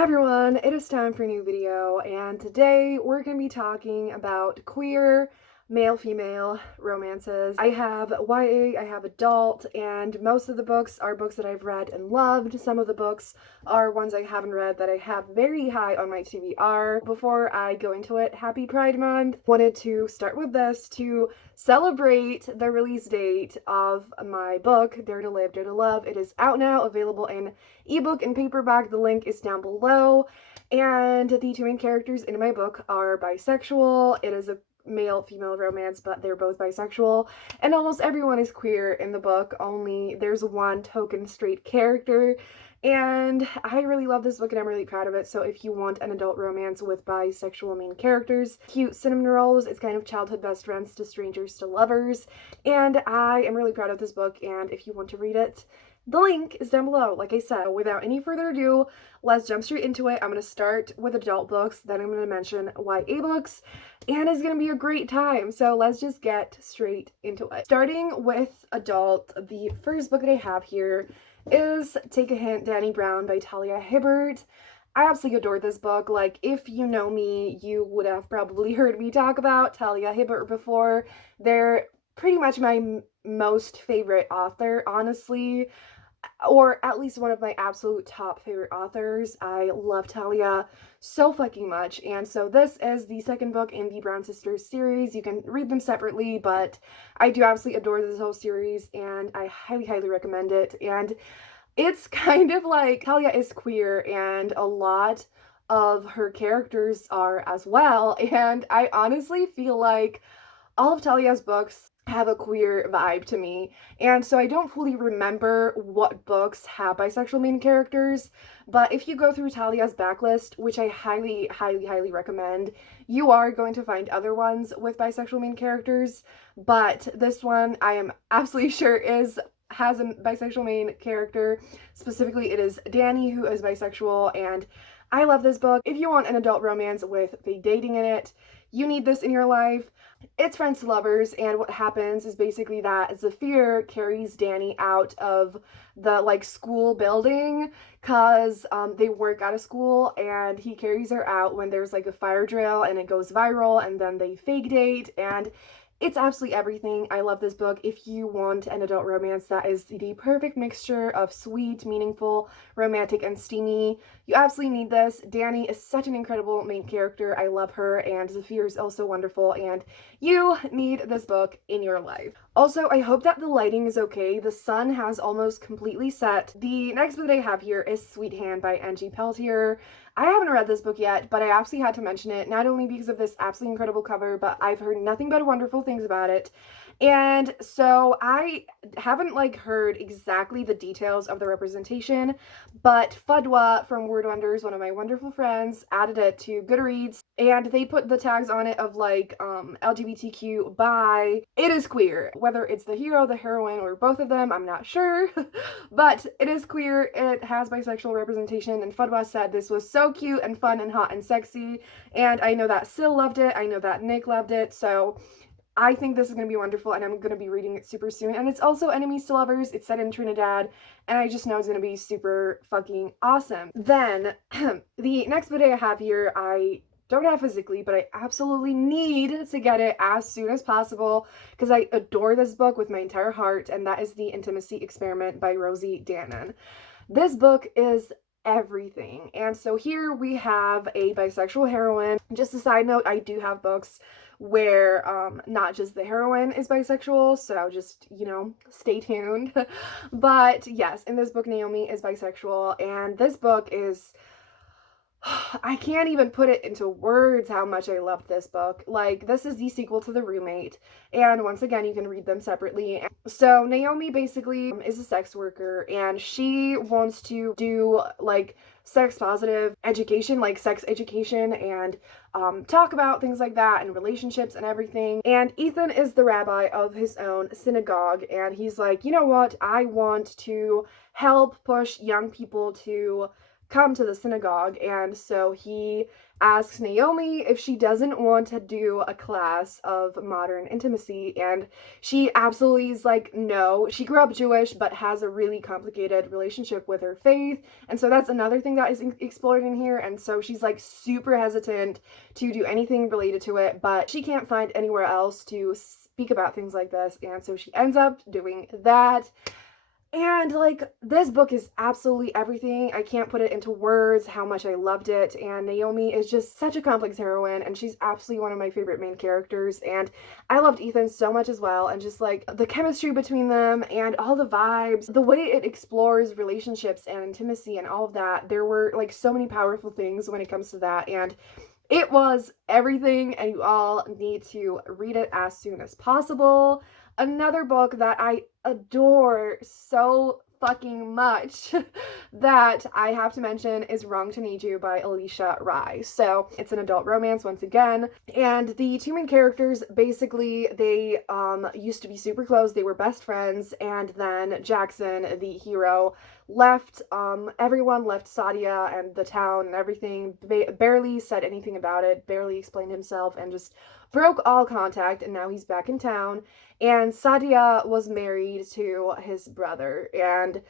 Hi everyone, it is time for a new video, and today we're going to be talking about queer male-female romances. I have YA, I have adult, and most of the books are books that I've read and loved. Some of the books are ones I haven't read that I have very high on my TBR. Before I go into it, happy Pride Month! Wanted to start with this to celebrate the release date of my book, Dare to Live, Dare to Love. It is out now, available in ebook and paperback. The link is down below. And the two main characters in my book are bisexual. It is a male-female romance, but they're both bisexual. And almost everyone is queer in the book, only there's one token straight character. And I really love this book and I'm really proud of it. So if you want an adult romance with bisexual main characters, cute cinnamon rolls, it's kind of childhood best friends to strangers to lovers. And I am really proud of this book, and if you want to read it, the link is down below, like I said. Without any further ado, let's jump straight into it. I'm going to start with adult books, then I'm going to mention YA books, and it's going to be a great time. So let's just get straight into it. Starting with adult, the first book that I have here is Take a Hint, Dani Brown by Talia Hibbert. I absolutely adore this book. Like, if you know me, you would have probably heard me talk about Talia Hibbert before. They're pretty much my most favorite author, honestly, or at least one of my absolute top favorite authors. I love Talia so fucking much, and so this is the second book in the Brown Sisters series. You can read them separately, but I do absolutely adore this whole series, and I highly recommend it. And it's kind of like Talia is queer, and a lot of her characters are as well, and I honestly feel like all of Talia's books have a queer vibe to me, and so I don't fully remember what books have bisexual main characters, but if you go through Talia's backlist, which I highly recommend, you are going to find other ones with bisexual main characters, but this one I am absolutely sure has a bisexual main character. Specifically, it is Dani, who is bisexual, and I love this book. If you want an adult romance with fake dating in it, you need this in your life. It's friends to lovers, and what happens is basically that Zafir carries Dani out of the school building because they work out of school, and he carries her out when there's a fire drill and it goes viral, and then they fake date, and it's absolutely everything. I love this book. If you want an adult romance that is the perfect mixture of sweet, meaningful, romantic, and steamy, you absolutely need this. Dani is such an incredible main character. I love her, and Zafir is also wonderful, and you need this book in your life. Also, I hope that the lighting is okay. The sun has almost completely set. The next book that I have here is Sweet Hand by Angie Peltier. I haven't read this book yet, but I absolutely had to mention it, not only because of this absolutely incredible cover, but I've heard nothing but wonderful things about it. And so I haven't heard exactly the details of the representation, but Fudwa from Word Wonders, one of my wonderful friends, added it to Goodreads, and they put the tags on it of LGBTQ bi. It is queer. Whether it's the hero, the heroine, or both of them, I'm not sure, but it is queer. It has bisexual representation, and Fudwa said this was so cute and fun and hot and sexy, and I know that Sil loved it. I know that Nick loved it, so I think this is going to be wonderful, and I'm going to be reading it super soon. And it's also enemies to lovers. It's set in Trinidad, and I just know it's going to be super fucking awesome. Then, the next book I have here, I don't have physically, but I absolutely need to get it as soon as possible because I adore this book with my entire heart, and that is The Intimacy Experiment by Rosie Danon. This book is everything, and so here we have a bisexual heroine. Just a side note, I do have books where not just the heroine is bisexual, so just, stay tuned. But yes, in this book, Naomi is bisexual, and this book is, I can't even put it into words how much I loved this book. This is the sequel to The Roommate, and once again, you can read them separately. So Naomi basically is a sex worker, and she wants to do sex positive education, sex education, and talk about things like that and relationships and everything. And Ethan is the rabbi of his own synagogue, and he's like, you know what, I want to help push young people to come to the synagogue, and so he asks Naomi if she doesn't want to do a class of modern intimacy, and she absolutely is like, no. She grew up Jewish but has a really complicated relationship with her faith, and so that's another thing that is explored in here, and so she's like super hesitant to do anything related to it, but she can't find anywhere else to speak about things like this, and so she ends up doing that. And like, this book is absolutely everything. I can't put it into words how much I loved it. And Naomi is just such a complex heroine, and she's absolutely one of my favorite main characters. And I loved Ethan so much as well. And just like the chemistry between them and all the vibes, the way it explores relationships and intimacy and all of that. There were like so many powerful things when it comes to that. And it was everything, and you all need to read it as soon as possible. Another book that I adore so fucking much that I have to mention is Wrong to Need You by Alicia Rai. So it's an adult romance once again, and the two main characters, basically they used to be super close. They were best friends, and then Jackson, the hero, left. Everyone left Sadia and the town and everything, barely said anything about it, barely explained himself, and just broke all contact, and now he's back in town. And Sadia was married to his brother, and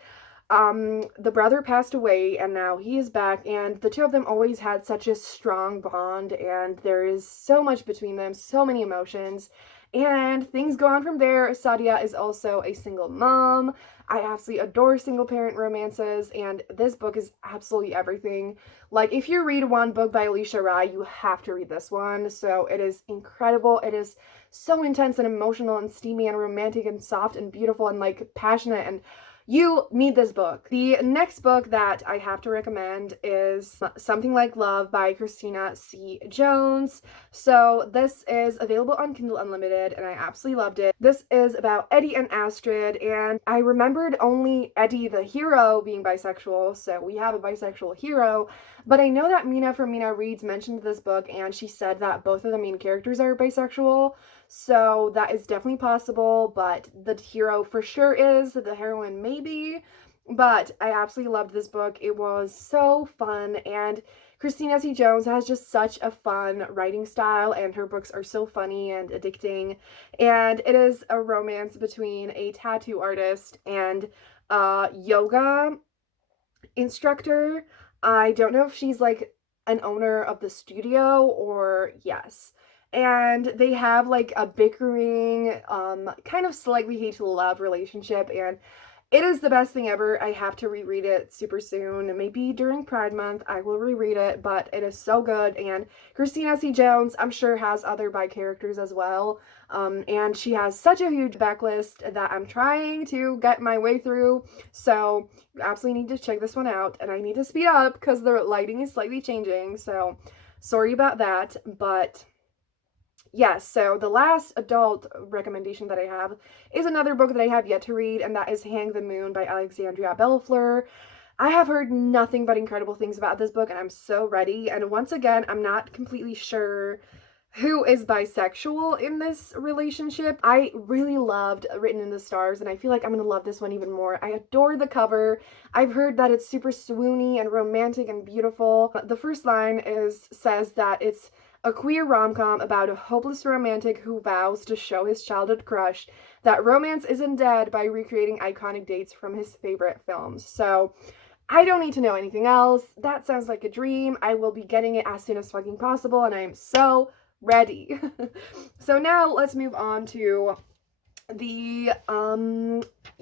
the brother passed away, and now he is back, and the two of them always had such a strong bond, and there is so much between them, so many emotions, and things go on from there. Sadia is also a single mom. I absolutely adore single parent romances, and this book is absolutely everything. Like, if you read one book by Alicia Rai, you have to read this one. So it is incredible. It is so intense and emotional and steamy and romantic and soft and beautiful and like passionate, and you need this book. The next book that I have to recommend is Something Like Love by Christina C. Jones. So this is available on Kindle Unlimited, and I absolutely loved it. This is about Eddie and Astrid, and I remembered only Eddie the hero being bisexual, so we have a bisexual hero, but I know that Mina from Mina Reads mentioned this book, and she said that both of the main characters are bisexual. So that is definitely possible, but the hero for sure is, the heroine maybe. But I absolutely loved this book. It was so fun, and Christina C. Jones has just such a fun writing style, and her books are so funny and addicting. And it is a romance between a tattoo artist and a yoga instructor. I don't know if she's like an owner of the studio or yes. And they have like a bickering, kind of slightly hate to love relationship, and it is the best thing ever. I have to reread it super soon. Maybe during Pride Month I will reread it, but it is so good. And Christina C. Jones, I'm sure, has other bi characters as well. And she has such a huge backlist that I'm trying to get my way through. So you absolutely need to check this one out. And I need to speed up because the lighting is slightly changing. So sorry about that. But yes, so the last adult recommendation that I have is another book that I have yet to read, and that is Hang the Moon by Alexandria Bellafleur. I have heard nothing but incredible things about this book, and I'm so ready. And once again, I'm not completely sure who is bisexual in this relationship. I really loved Written in the Stars, and I feel like I'm going to love this one even more. I adore the cover. I've heard that it's super swoony and romantic and beautiful. The first line says that it's a queer rom-com about a hopeless romantic who vows to show his childhood crush that romance isn't dead by recreating iconic dates from his favorite films. So I don't need to know anything else. That sounds like a dream. I will be getting it as soon as fucking possible, and I am so ready. So now let's move on to the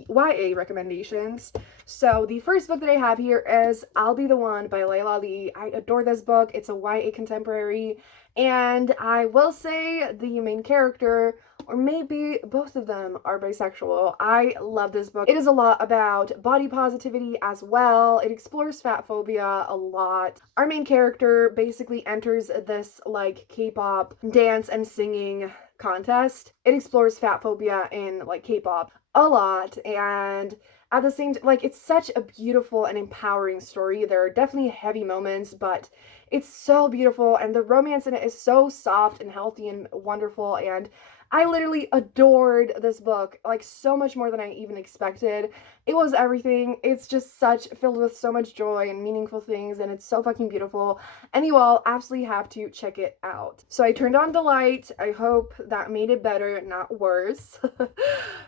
YA recommendations. So the first book that I have here is I'll Be the One by Layla Lee. I adore this book. It's a YA contemporary, and I will say the main character, or maybe both of them, are bisexual. I love this book. It is a lot about body positivity as well. It explores fat phobia a lot. Our main character basically enters this like K-pop dance and singing contest. It explores fat phobia in like K-pop a lot, and at the same time, like, it's such a beautiful and empowering story. There are definitely heavy moments, but it's so beautiful, and the romance in it is so soft and healthy and wonderful, and I literally adored this book, like so much more than I even expected. It was everything. It's just filled with so much joy and meaningful things, and it's so fucking beautiful. And you all absolutely have to check it out. So I turned on the light. I hope that made it better, not worse.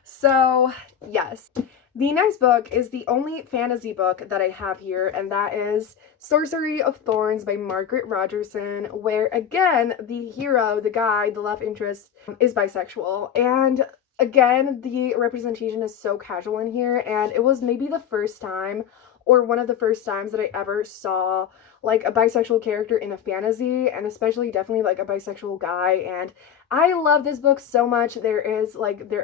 So, yes. The next book is the only fantasy book that I have here, and that is Sorcery of Thorns by Margaret Rogerson, where again, the hero, the guy, the love interest, is bisexual. And again, the representation is so casual in here, and it was maybe the first time, or one of the first times that I ever saw like a bisexual character in a fantasy, and especially definitely like a bisexual guy. And I love this book so much. There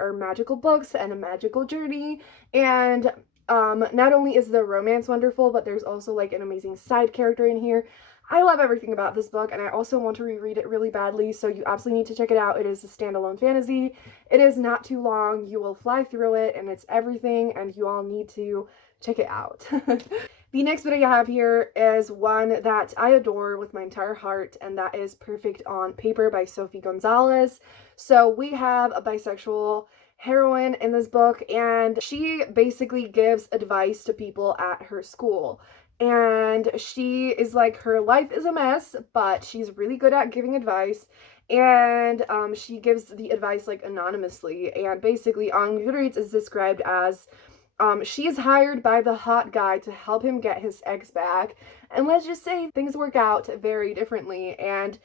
are magical books and a magical journey, and not only is the romance wonderful, but there's also like an amazing side character in here. I love everything about this book, and I also want to reread it really badly, so you absolutely need to check it out. It is a standalone fantasy. It is not too long. You will fly through it, and it's everything, and you all need to check it out. The next video I have here is one that I adore with my entire heart, and that is Perfect on Paper by Sophie Gonzalez. So we have a bisexual heroine in this book, and she basically gives advice to people at her school. And she is like, her life is a mess, but she's really good at giving advice. And she gives the advice like anonymously, and basically on Goodreads is described as she is hired by the hot guy to help him get his ex back. And let's just say things work out very differently. And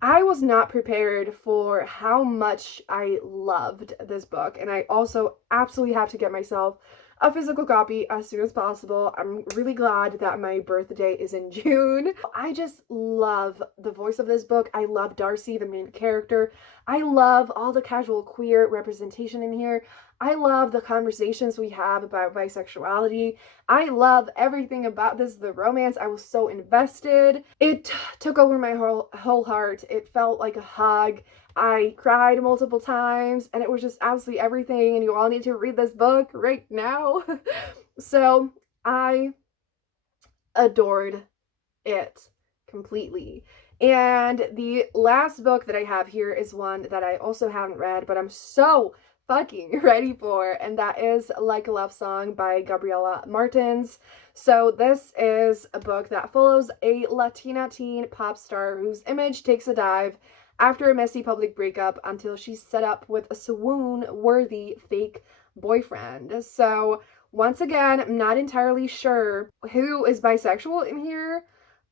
I was not prepared for how much I loved this book. And I also absolutely have to get myself a physical copy as soon as possible. I'm really glad that my birthday is in June. I just love the voice of this book. I love Darcy, the main character. I love all the casual queer representation in here. I love the conversations we have about bisexuality. I love everything about this, the romance. I was so invested. It took over my whole heart. It felt like a hug. I cried multiple times, and it was just absolutely everything, and you all need to read this book right now. So I adored it completely. And the last book that I have here is one that I also haven't read, but I'm so fucking ready for, and that is Like a Love Song by Gabriela Martins. So this is a book that follows a Latina teen pop star whose image takes a dive after a messy public breakup until she's set up with a swoon-worthy fake boyfriend. So once again, I'm not entirely sure who is bisexual in here,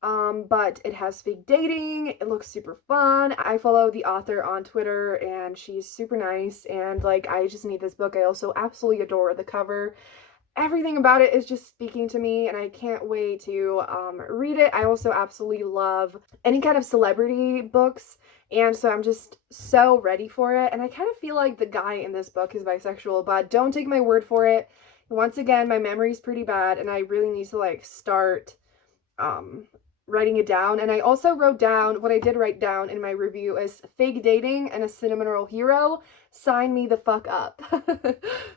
but it has fake dating. It looks super fun. I follow the author on Twitter, and she's super nice, and like, I just need this book. I also absolutely adore the cover. Everything about it is just speaking to me, and I can't wait to read it. I also absolutely love any kind of celebrity books, and so I'm just so ready for it. And I kind of feel like the guy in this book is bisexual, but don't take my word for it. Once again, my memory's pretty bad, and I really need to like start writing it down. And I also wrote down, what I did write down in my review is fake dating and a cinnamon roll hero. Sign me the fuck up.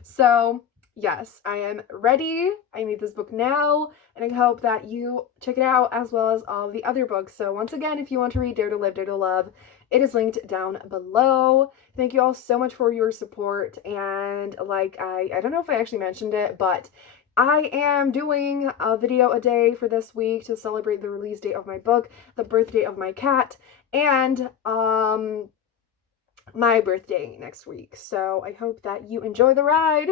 So yes, I am ready. I need this book now, and I hope that you check it out as well as all the other books. So once again, if you want to read Dare to Live, Dare to Love, it is linked down below. Thank you all so much for your support. And like, I don't know if I actually mentioned it, but I am doing a video a day for this week to celebrate the release date of my book, the birthday of my cat, and my birthday next week. So I hope that you enjoy the ride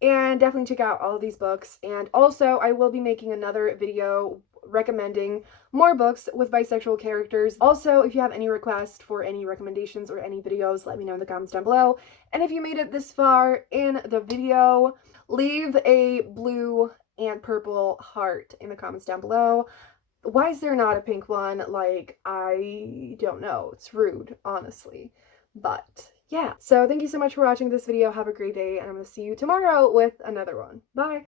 and definitely check out all of these books. And also I will be making another video recommending more books with bisexual characters. Also, if you have any requests for any recommendations or any videos, let me know in the comments down below. And if you made it this far in the video, leave a blue and purple heart in the comments down below. Why is there not a pink one? Like, I don't know. It's rude, honestly. But yeah, so thank you so much for watching this video. Have a great day, and I'm going to see you tomorrow with another one. Bye!